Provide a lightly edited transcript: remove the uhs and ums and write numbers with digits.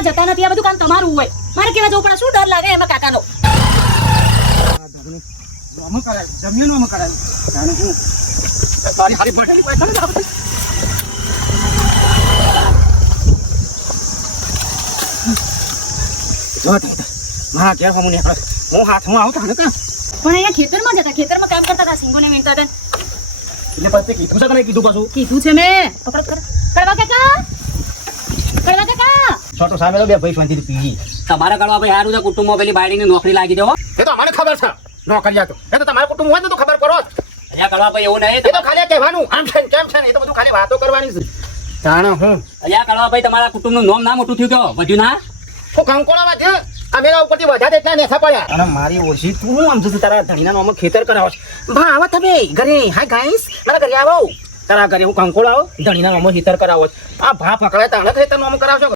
કેવા જતા નથી આ બધું કામ તમારું હોય મારે કેવા જવું પડે શું ડર લાગે એમાં કાકાનો નોમ કરાય જમ્યો નોમ કરાય જાણે હું તારી હારી બટેલી કોઈ તમે જો મારા ઘેર હમું નીકળ હું હાથમાં આવતા ને કા પણ અહીંયા ખેતરમાં જતા ખેતરમાં કામ કરતા હતા સિંગોને વીણતા હતા એટલે પછી કીધું છે કે નહીં કીધું પાછું કીધું છે મેં પકડ કર કડવા કાકા છોટો સામેલો બે ભાઈ શાંતિથી પીજી તમારા કરવા ભાઈ હારું છે કુટુંબમાં પેલી બાયડીની નોકરી લાગી દો એ તો મને ખબર છે નોકરિયા તો એ તો તમારા કુટુંબ હોય ને તો ખબર પડો અહીંયા કરવા ભાઈ એવું નહીં એ તો ખાલી કહેવાનું આમ છે ને કેમ છે ને એ તો બધું ખાલી વાતો કરવાની છે જાણે હું અહીંયા કરવા ભાઈ તમારા કુટુંબનું નામ ના મોટું થયું કયો વધ્યું ના હું કંકોળામાં છે અમેરા ઉપરથી વધારે એટલા નેથા પડ્યા અને મારી ઓછી તું હું આમ જતી તારા ધણીના નામમાં ખેતર કરાવો ભા આવો તમે ઘરે હાય ગાઈસ મારા ઘરે આવો તારા ઘરે હું કંકોળ આવો ધણીના નામમાં ખેતર કરાવો આ ભા પકડાય તારા ખેતર નામ કરાવશો